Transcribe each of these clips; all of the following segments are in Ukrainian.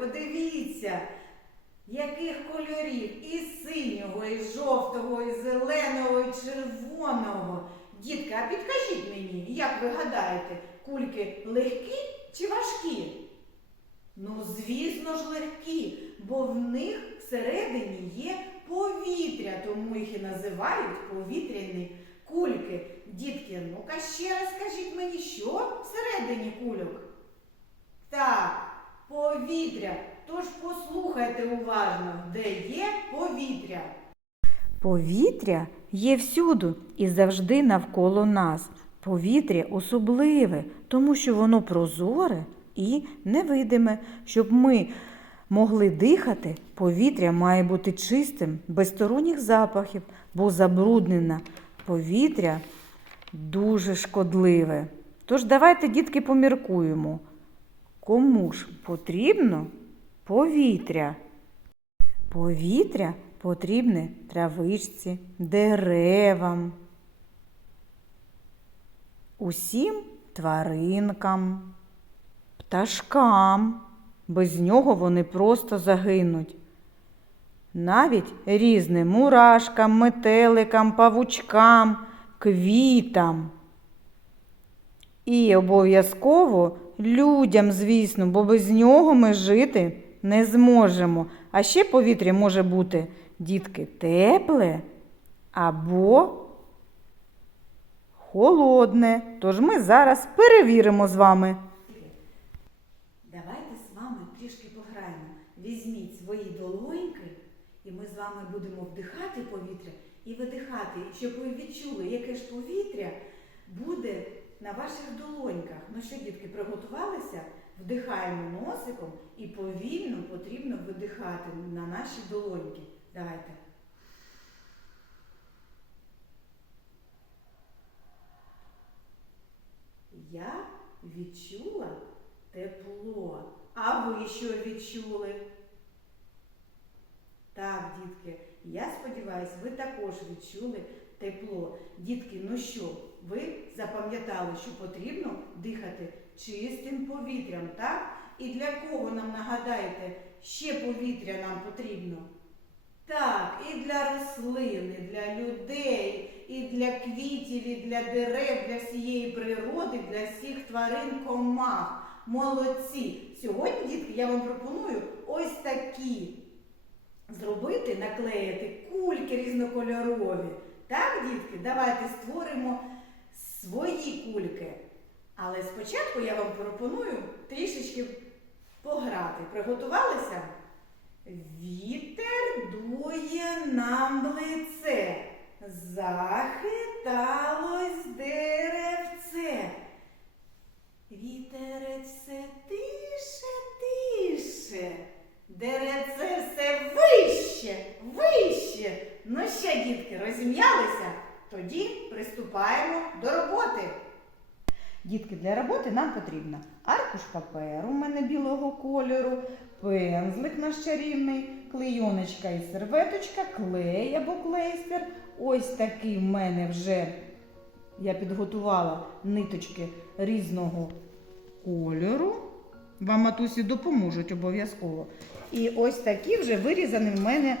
подивіться, яких кольорів і синього, і жовтого, і зеленого, і червоного. Дітки, а підкажіть мені, як ви гадаєте, кульки легкі чи важкі? Ну, звісно ж, легкі, бо в них всередині є повітря, тому їх і називають повітряні кульки. Дітки, ну-ка ще раз скажіть мені, що всередині кульок? Повітря. Тож послухайте уважно, де є повітря. Повітря є всюди і завжди навколо нас. Повітря особливе, тому що воно прозоре і невидиме. Щоб ми могли дихати, повітря має бути чистим, без сторонніх запахів, бо забруднене повітря дуже шкодливе. Тож давайте, дітки, поміркуємо. Кому ж потрібно повітря? Повітря потрібне травичці, деревам, усім тваринкам, пташкам. Без нього вони просто загинуть. Навіть різним мурашкам, метеликам, павучкам, квітам. І обов'язково людям, звісно, бо без нього ми жити не зможемо. А ще повітря може бути, дітки, тепле або холодне. Тож ми зараз перевіримо з вами. Давайте з вами трішки пограємо. Візьміть свої долоньки, і ми з вами будемо вдихати повітря і видихати, щоб ви відчули, яке ж повітря буде на ваших долоньках. Ну що, дітки, приготувалися? Вдихаємо носиком і повільно потрібно видихати на наші долоньки. Давайте. Я відчула тепло. А ви що відчули? Так, дітки, я сподіваюся, ви також відчули тепло. Дітки, ну що, ви запам'ятали, що потрібно дихати чистим повітрям, так? І для кого нам нагадаєте, ще повітря нам потрібно? Так, і для рослин, і для людей, і для квітів, і для дерев, для всієї природи, для всіх тварин, комах. Молодці! Сьогодні, дітки, я вам пропоную ось такі зробити, наклеїти кульки різнокольорові. Так, дітки, давайте створимо свої кульки. Але спочатку я вам пропоную трішечки пограти. Приготувалися? Вітер дує нам лице, захиталось деревце. До роботи. Дітки, для роботи нам потрібно аркуш паперу у мене білого кольору, пензлик наш чарівний, клейоночка і серветочка, клей або клейстер. Ось такий в мене вже я підготувала ниточки різного кольору. Вам матусі допоможуть обов'язково. І ось такі вже вирізані в мене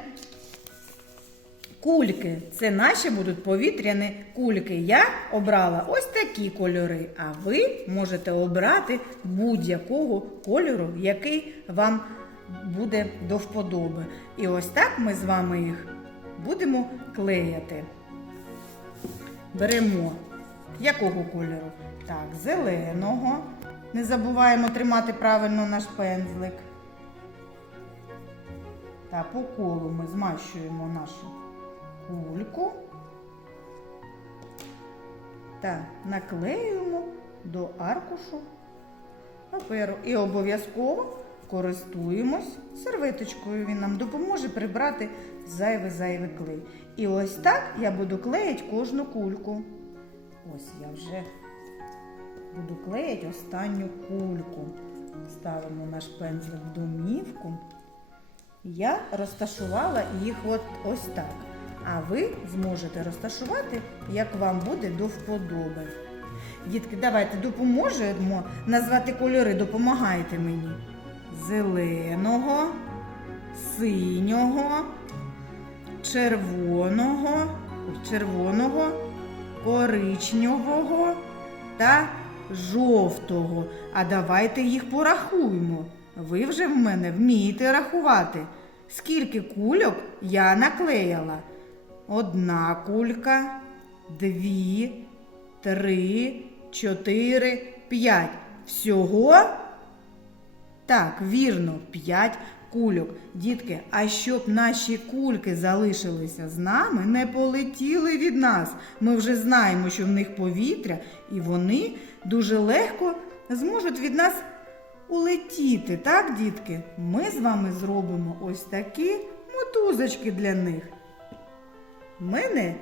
кульки. Це наші будуть повітряні кульки. Я обрала ось такі кольори, а ви можете обрати будь-якого кольору, який вам буде до вподоби. І ось так ми з вами їх будемо клеяти. Беремо якого кольору? Так, зеленого. Не забуваємо тримати правильно наш пензлик. Та по колу ми змащуємо нашу кульку та наклеюємо до аркушу паперу. І обов'язково користуємось серветочкою. Він нам допоможе прибрати зайвий зайвий клей. І ось так я буду клеїти кожну кульку. Ось я вже буду клеїти останню кульку. Ставимо наш пензлик в домівку. Я розташувала їх от ось так. А ви зможете розташувати, як вам буде до вподоби. Дітки, давайте допоможемо назвати кольори, допомагайте мені. зеленого, синього, червоного, червоного, коричневого та жовтого. А давайте їх порахуємо. Ви вже в мене вмієте рахувати. Скільки кульок я наклеяла? Одна кулька, дві, три, чотири, п'ять. Всього? Так, вірно, п'ять кульок. Дітки, а щоб наші кульки залишилися з нами, не полетіли від нас. Ми вже знаємо, що в них повітря, і вони дуже легко зможуть від нас улетіти. Так, дітки? Ми з вами зробимо ось такі мотузочки для них. В мене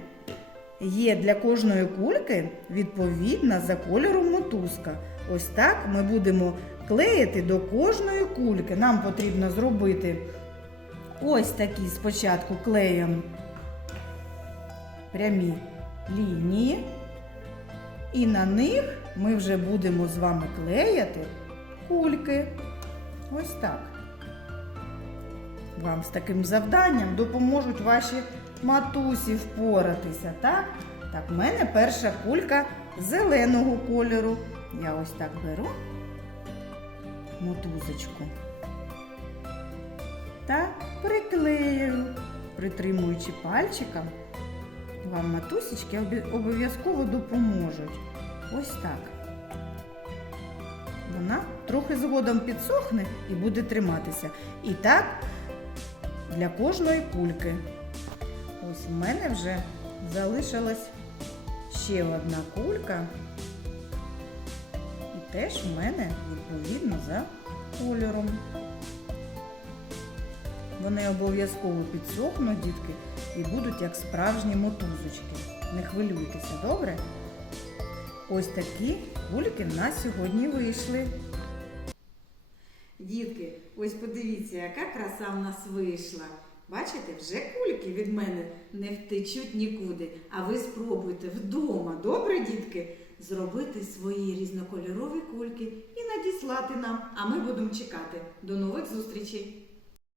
є для кожної кульки відповідна за кольором мотузка. Ось так ми будемо клеїти до кожної кульки. Нам потрібно зробити ось такі спочатку клеєм прямі лінії. І на них ми вже будемо з вами клеяти кульки. Ось так. Вам з таким завданням допоможуть ваші матусі впоратися, так? Так, в мене перша кулька зеленого кольору. Я ось так беру мотузочку та приклею, притримуючи пальчиком. Вам матусечки обов'язково допоможуть. Ось так. Вона трохи згодом підсохне і буде триматися. І так для кожної кульки. Ось в мене вже залишилась ще одна кулька. І теж в мене відповідно за кольором. Вони обов'язково підсохнуть, дітки, і будуть як справжні мотузочки. Не хвилюйтеся, добре? Ось такі кульки в нас сьогодні вийшли. Дітки, ось подивіться, яка краса в нас вийшла. Бачите, вже кульки від мене не втечуть нікуди. А ви спробуйте вдома, добре, дітки, зробити свої різнокольорові кульки і надіслати нам. А ми будемо чекати. До нових зустрічей!